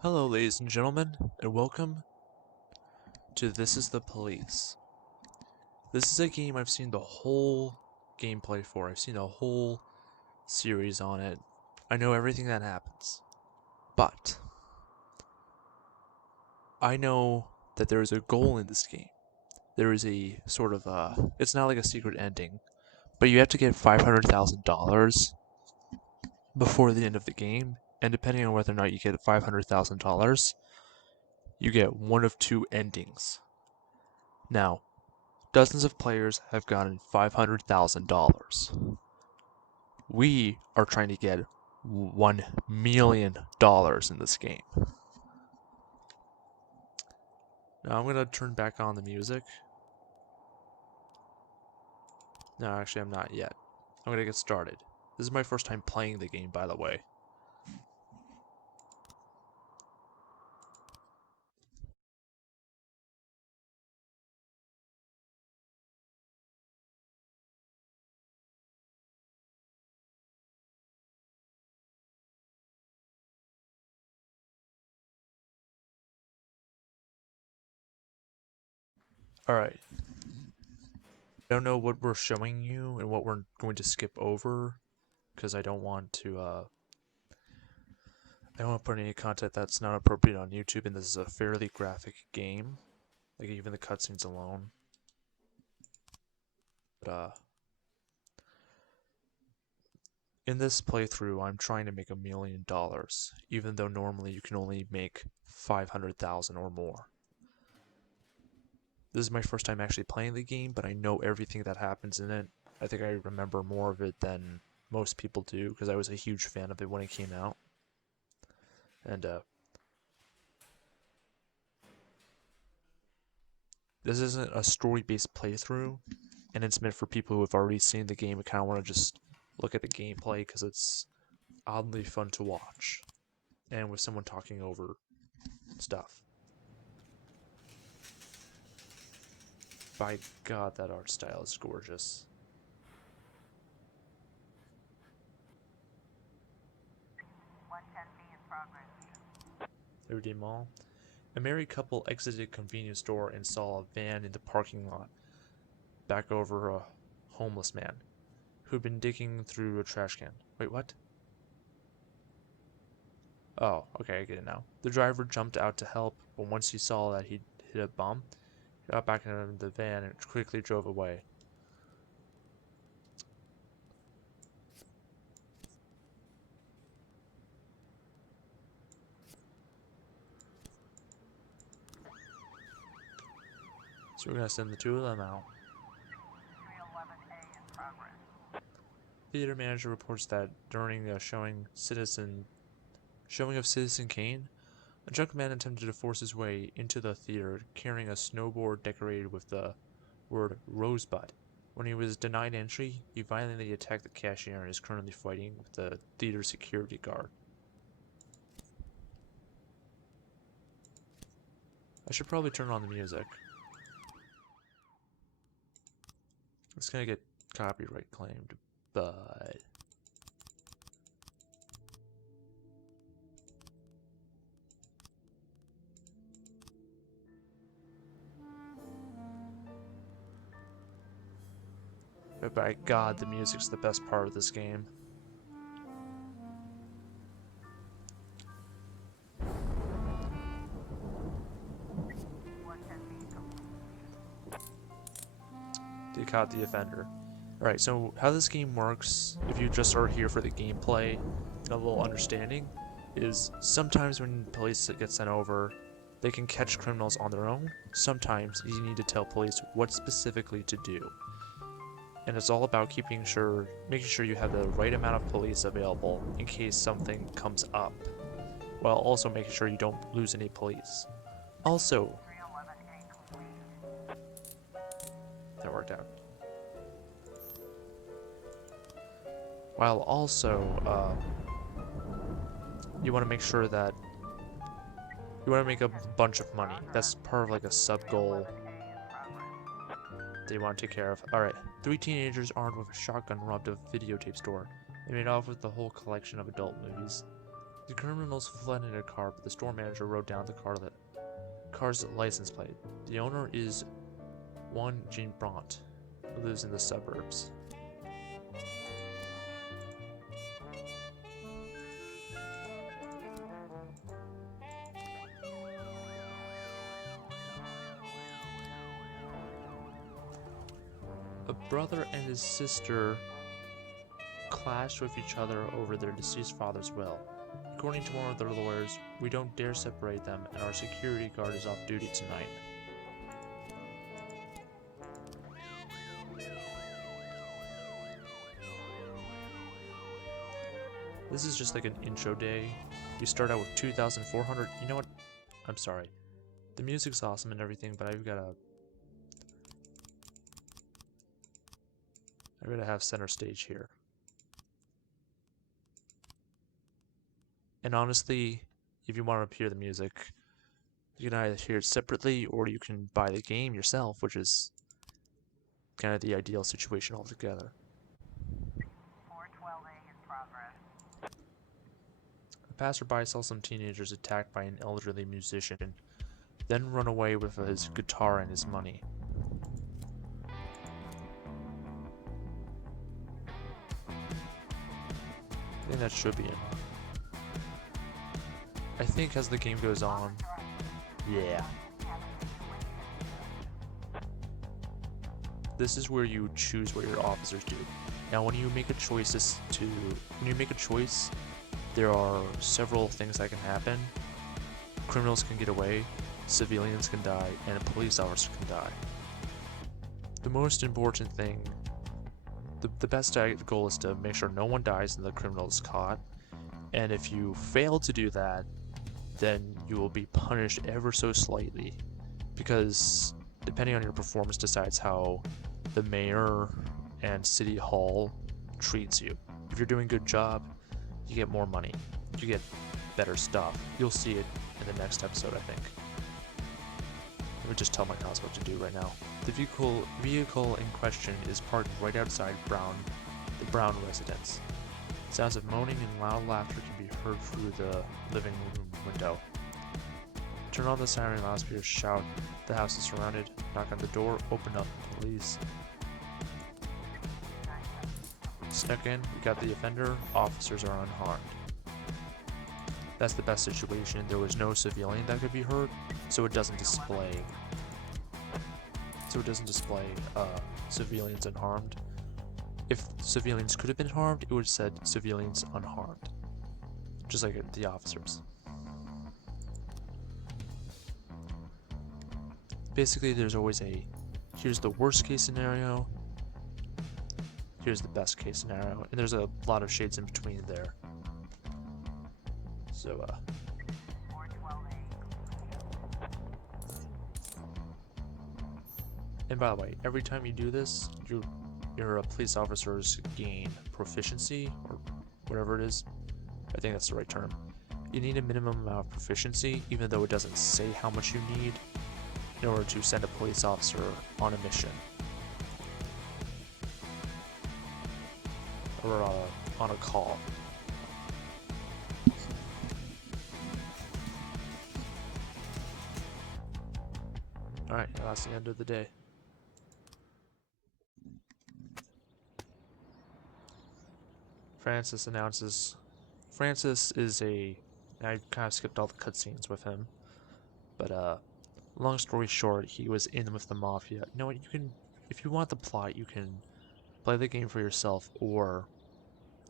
Hello, ladies and gentlemen, and welcome to This is the Police. This is a game I've seen the whole gameplay for. I've seen a whole series on it. I know everything that happens. But I know that there is a goal in this game. There is a sort of it's not like a secret ending, but you have to get $500,000 before the end of the game, and depending on whether or not you get $500,000, you get one of two endings. Now, dozens of players have gotten $500,000. We are trying to get $1 million in this game. Now I'm going to turn back on the music. No, actually I'm not yet. I'm going to get started. This is my first time playing the game, by the way. Alright. I don't know what we're showing you and what we're going to skip over, because I don't want to, I don't want to put any content that's not appropriate on YouTube, and this is a fairly graphic game. Like, even the cutscenes alone. But, in this playthrough, I'm trying to make $1 million, even though normally you can only make 500,000 or more. This is my first time actually playing the game, but I know everything that happens in it. I think I remember more of it than most people do, because I was a huge fan of it when it came out. And, this isn't a story-based playthrough, and it's meant for people who have already seen the game and kind of want to just look at the gameplay, because it's oddly fun to watch. And with someone talking over stuff. By God, that art style is gorgeous. Everyday Mall. A married couple exited a convenience store and saw a van in the parking lot back over a homeless man who'd been digging through a trash can. Wait, what? Oh, okay, I get it now. The driver jumped out to help, but once he saw that he'd hit a bum, he got back into the van and quickly drove away. So we're gonna send the two of them out. Theater manager reports that during a showing of Citizen Kane, a drunk man attempted to force his way into the theater carrying a snowboard decorated with the word Rosebud. When he was denied entry, he violently attacked the cashier and is currently fighting with the theater security guard. I should probably turn on the music. It's gonna get copyright claimed, but... But by God, the music's the best part of this game. They caught the offender. Alright, so how this game works, if you just are here for the gameplay and a little understanding, is sometimes when police get sent over, they can catch criminals on their own. Sometimes you need to tell police what specifically to do. And it's all about making sure you have the right amount of police available in case something comes up, while also making sure you don't lose any police. Also, that worked out. While also, you want to make sure that you want to make a bunch of money. That's part of like a sub goal that you want to take care of. Alright, 3 teenagers armed with a shotgun robbed a videotape store. They made off with the whole collection of adult movies. The criminals fled in a car, but the store manager wrote down the car's license plate. The owner is one Jean Brant, who lives in the suburbs. A brother and his sister clashed with each other over their deceased father's will. According to one of their lawyers, we don't dare separate them, and our security guard is off duty tonight. This is just like an intro day. We start out with 2,400. You know what? I'm sorry. The music's awesome and everything, but I've gotta have center stage here. And honestly, if you want to hear the music, you can either hear it separately or you can buy the game yourself, which is kind of the ideal situation altogether. 412A in progress. A passerby saw some teenagers attacked by an elderly musician, then run away with his guitar and his money. I think that should be it. I think as the game goes on, yeah. This is where you choose what your officers do. Now, when you make a choice, there are several things that can happen. Criminals can get away, civilians can die, and a police officer can die. The most important thing, the best goal is to make sure no one dies and the criminal is caught. And if you fail to do that, then you will be punished ever so slightly, because depending on your performance decides how the mayor and city hall treats you. If you're doing a good job, you get more money, you get better stuff. You'll see it in the next episode, I think. Let me just tell my house what to do right now. The vehicle in question is parked right outside the Brown residence. Sounds of moaning and loud laughter can be heard through the living room window. Turn on the siren loudspeaker, shout, "The house is surrounded." Knock on the door, open up, police. Snuck in, we got the offender, officers are unharmed. That's the best situation. There was no civilian that could be hurt, so it doesn't display civilians unharmed. If civilians could have been harmed, it would have said civilians unharmed. Just like the officers. Basically, there's always here's the worst case scenario, here's the best case scenario, and there's a lot of shades in between there. So, 412A. and by the way, every time you do this, your police officers gain proficiency, or whatever it is. I think that's the right term. You need a minimum amount of proficiency, even though it doesn't say how much you need, in order to send a police officer on a mission. Or on a call. Alright, that's the end of the day. Francis announces. Francis is I kind of skipped all the cutscenes with him, but long story short, he was in with the mafia. You know what? If you want the plot, you can play the game for yourself or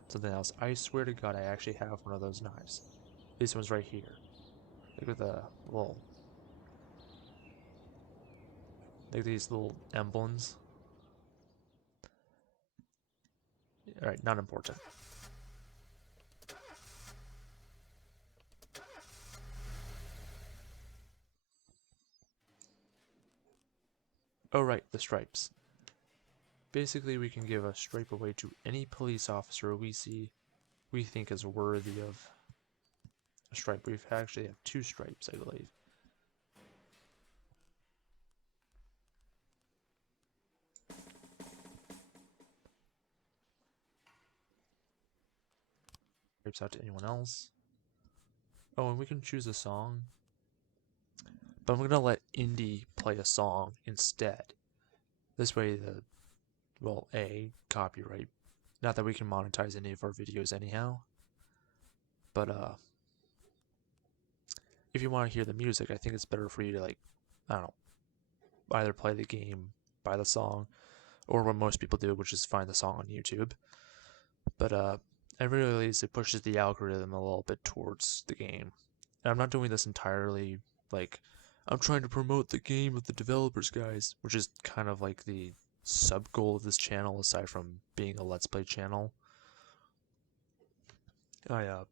something else. I swear to God, I actually have one of those knives. This one's right here. Look at the little, like these little emblems. All right, not important. Oh right, the stripes. Basically, we can give a stripe away to any police officer we think is worthy of a stripe. We actually have 2 stripes, I believe. Stripes out to anyone else. Oh, and we can choose a song. But I'm gonna let indie play a song instead. This way well, copyright. Not that we can monetize any of our videos anyhow. But if you want to hear the music, I think it's better for you to I don't know, either play the game, buy the song, or what most people do, which is find the song on YouTube. But at very least, it pushes the algorithm a little bit towards the game. And I'm not doing this entirely like I'm trying to promote the game with the developers, guys, which is kind of like the sub goal of this channel, aside from being a Let's Play channel. I'm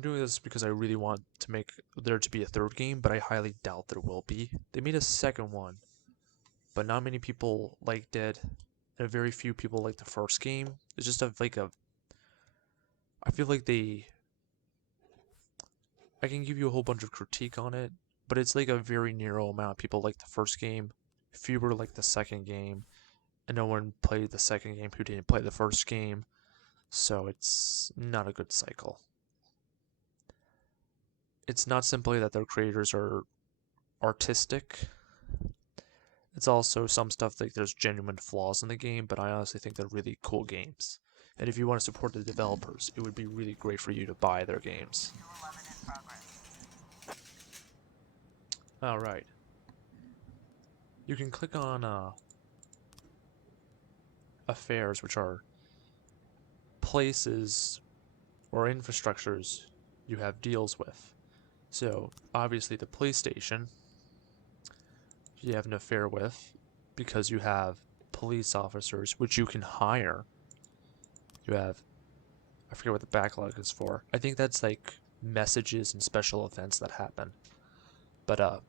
doing this because I really want to make there to be a third game, but I highly doubt there will be. They made a second one, but not many people liked it, and very few people liked the first game. It's just I feel like I can give you a whole bunch of critique on it, but it's like a very narrow amount of people like the first game, fewer like the second game, and no one played the second game who didn't play the first game, so it's not a good cycle. It's not simply that their creators are artistic. It's also some stuff like there's genuine flaws in the game, but I honestly think they're really cool games. And if you want to support the developers, it would be really great for you to buy their games. 211 in progress. Alright. You can click on affairs, which are places or infrastructures you have deals with. So, obviously the police station you have an affair with because you have police officers which you can hire. You have, I forget what the backlog is for. I think that's like messages and special events that happen. But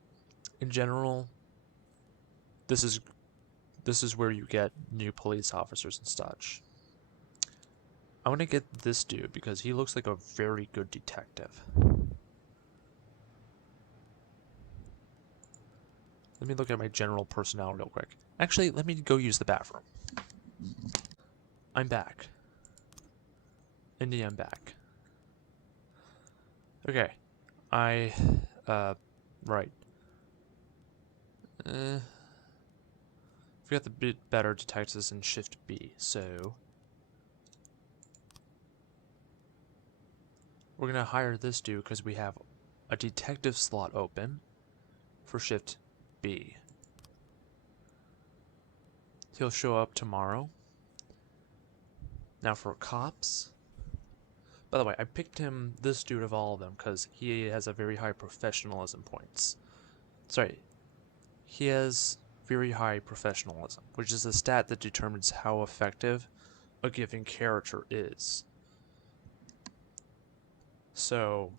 in general, this is where you get new police officers and such. I want to get this dude because he looks like a very good detective. Let me look at my general personnel real quick. Actually, let me go use the bathroom. I'm back. Indy, I'm back. Okay. Right. We got the bit better detectives in Shift B, so we're gonna hire this dude because we have a detective slot open for Shift B. He'll show up tomorrow. Now for cops. By the way, I picked this dude of all of them because he has a very high professionalism points. Sorry, he has very high professionalism, which is a stat that determines how effective a given character is. So,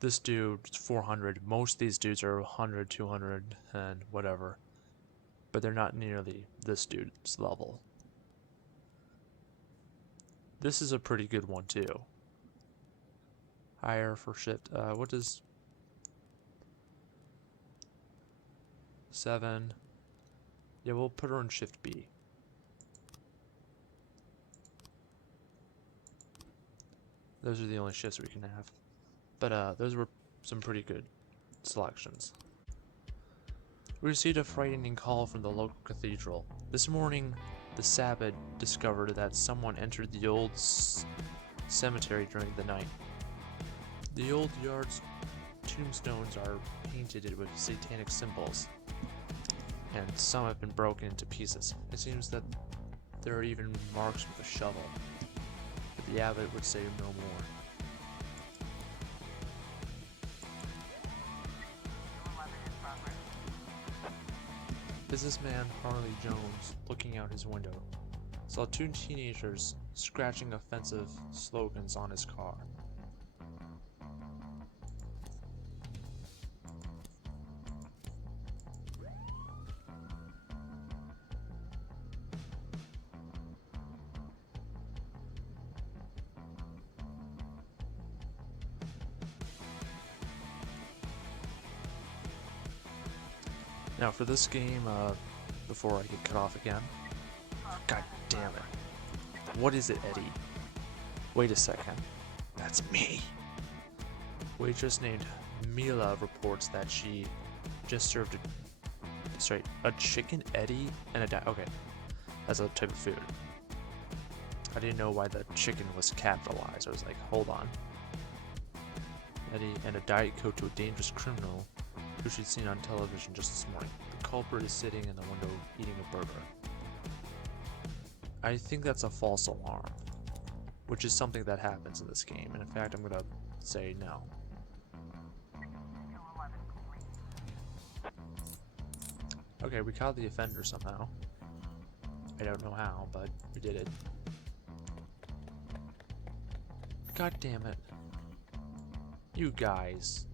this dude's 400. Most of these dudes are 100, 200, and whatever. But they're not nearly this dude's level. This is a pretty good one, too. Higher for shift. What does 7? Yeah, we'll put her in Shift B. Those are the only shifts we can have. But those were some pretty good selections. We received a frightening call from the local cathedral. This morning, the Sabbath discovered that someone entered the old cemetery during the night. The old yard's tombstones are painted with satanic symbols, and some have been broken into pieces. It seems that there are even marks with a shovel, but the abbot would say no more. 211 in progress. Businessman Harley Jones, looking out his window, saw two teenagers scratching offensive slogans on his car. Now for this game, before I get cut off again. God damn it. What is it, Eddie? Wait a second. That's me. waitress named Mila reports that she just served a chicken Eddie and a okay, that's a type of food. I didn't know why the chicken was capitalized. I was like, hold on. Eddie and a Diet Coke to a dangerous criminal who she'd seen on television just this morning. The culprit is sitting in the window eating a burger. I think that's a false alarm, which is something that happens in this game, and in fact I'm gonna say no. 211 complete. Okay, we caught the offender somehow. I don't know how, but we did it. God damn it. You guys.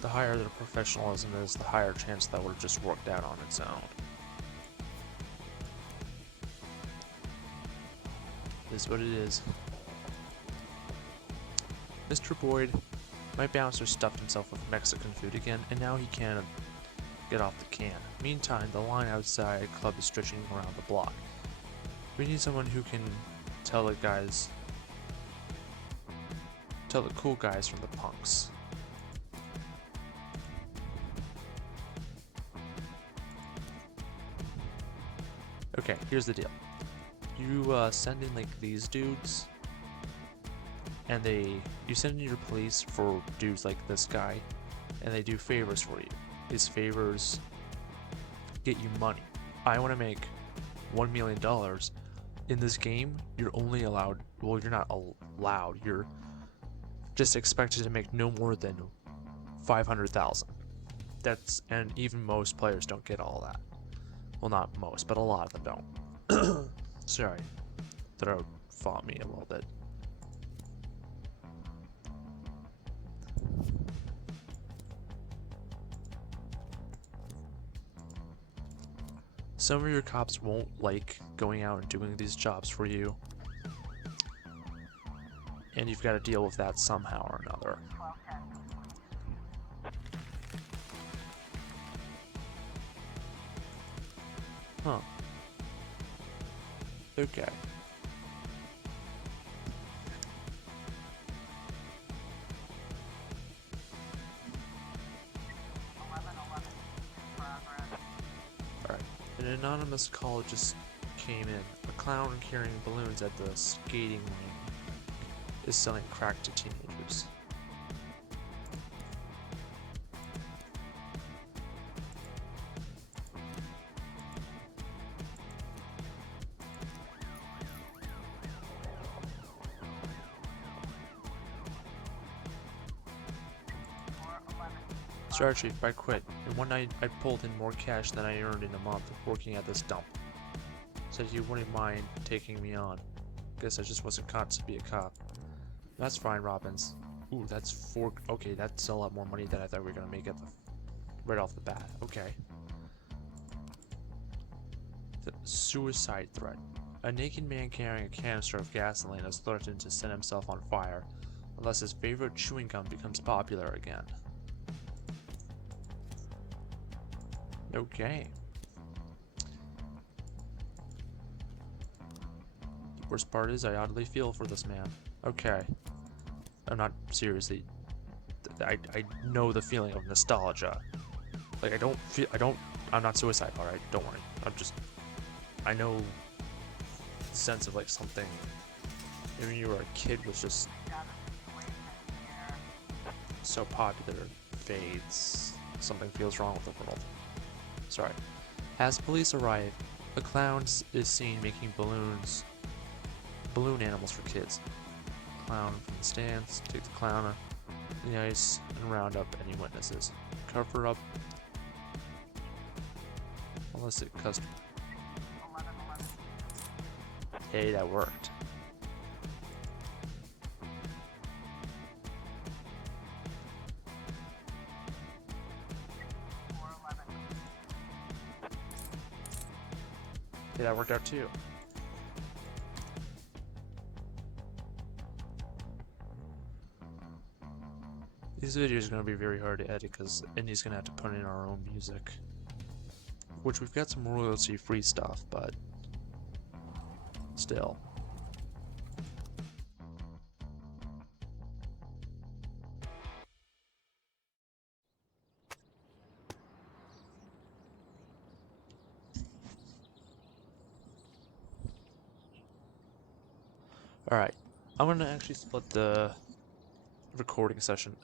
The higher their professionalism is, the higher chance that would have just worked out on its own. It is what it is. Mr. Boyd, my bouncer stuffed himself with Mexican food again, and now he can't get off the can. Meantime, the line outside the club is stretching around the block. We need someone who can tell the cool guys from the punks. Okay, here's the deal. You send in like these dudes, and you send in your police for dudes like this guy, and they do favors for you. His favors get you money. I want to make $1 million. In this game, you're only allowed, well, you're not allowed, you're just expected to make no more than 500,000. And even most players don't get all that. Well, not most, but a lot of them don't. Sorry, throat fought me a little bit. Some of your cops won't like going out and doing these jobs for you, and you've got to deal with that somehow or another. 1210 complete. Huh. Okay. Alright. An anonymous call just came in. A clown carrying balloons at the skating rink is selling crack to teenagers. Sorry, Chief, I quit. And one night I pulled in more cash than I earned in a month working at this dump. Said you wouldn't mind taking me on. Guess I just wasn't cut to be a cop. That's fine, Robbins. Ooh, that's okay, that's a lot more money than I thought we were gonna make right off the bat. Okay. The suicide threat. A naked man carrying a canister of gasoline has threatened to set himself on fire unless his favorite chewing gum becomes popular again. Okay. The worst part is I oddly feel for this man. Okay. I'm not seriously. I know the feeling of nostalgia. Like I'm not suicidal, alright? Don't worry. I know the sense of like something. When you were a kid was just so popular, fades. Something feels wrong with the world. Sorry. As police arrive, a clown is seen making balloon animals for kids. Clown from the stands, take the clown in the ice, and round up any witnesses. Cover up illicit custom. 1111. Hey, that worked. Hey, that worked out too. These videos are going to be very hard to edit because Indy's going to have to put in our own music. Which we've got some royalty free stuff, but still. Alright, I'm going to actually split the recording session.